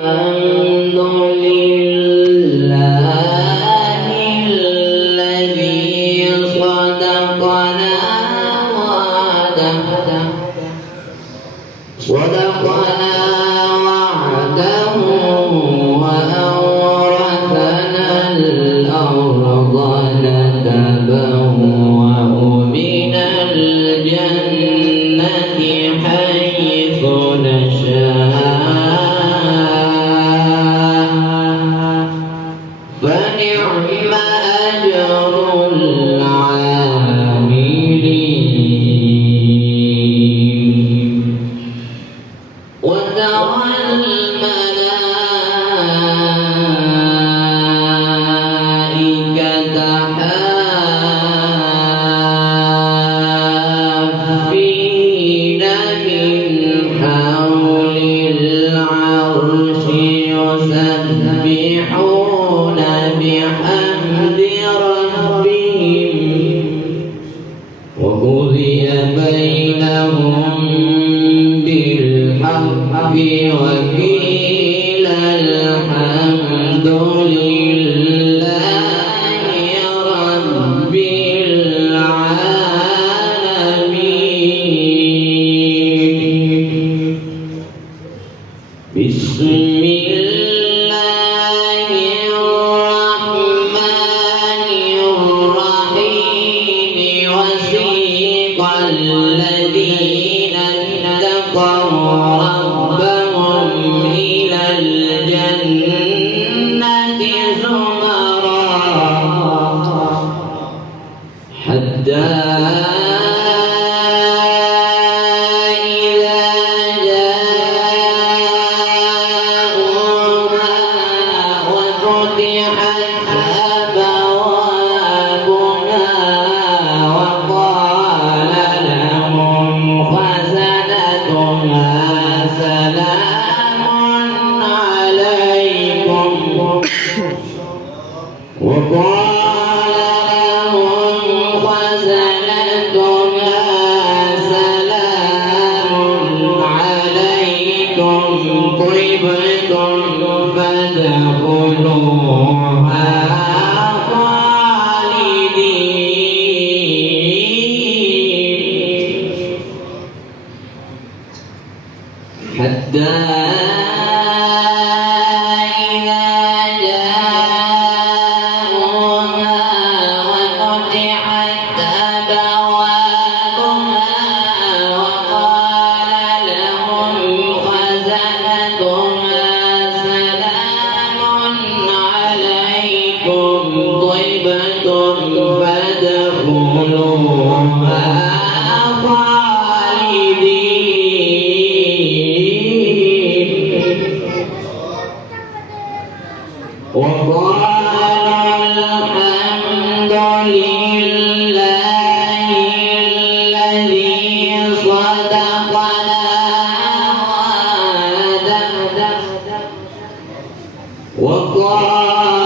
الحمد لله الذي صدقنا وعده وأورثنا الأرض نتبوأ من الجنة حيث نشاء فنعم أجر العاملين وترى الملائكة حافين من حول العرش يسبحون بحمد ربهم وقضي بينهم بالحق وقيل الحمد لله رب العالمين بسم الله الرحمن الرحيم وسيق الذين اتقوا ربهم إلى الجنة زمرا حتى إذا جاءوها وفتحت أبوابها وقال لهم خزنتها سلام عليكم طيبتم فادخلوها خالدين حتى إذا جاءوها وفتحت أبوابها وقال لهم خزنتها سلام عليكم طيبتم فادخلوها وقالوا الحمد لله الذي صدقنا وعده وقال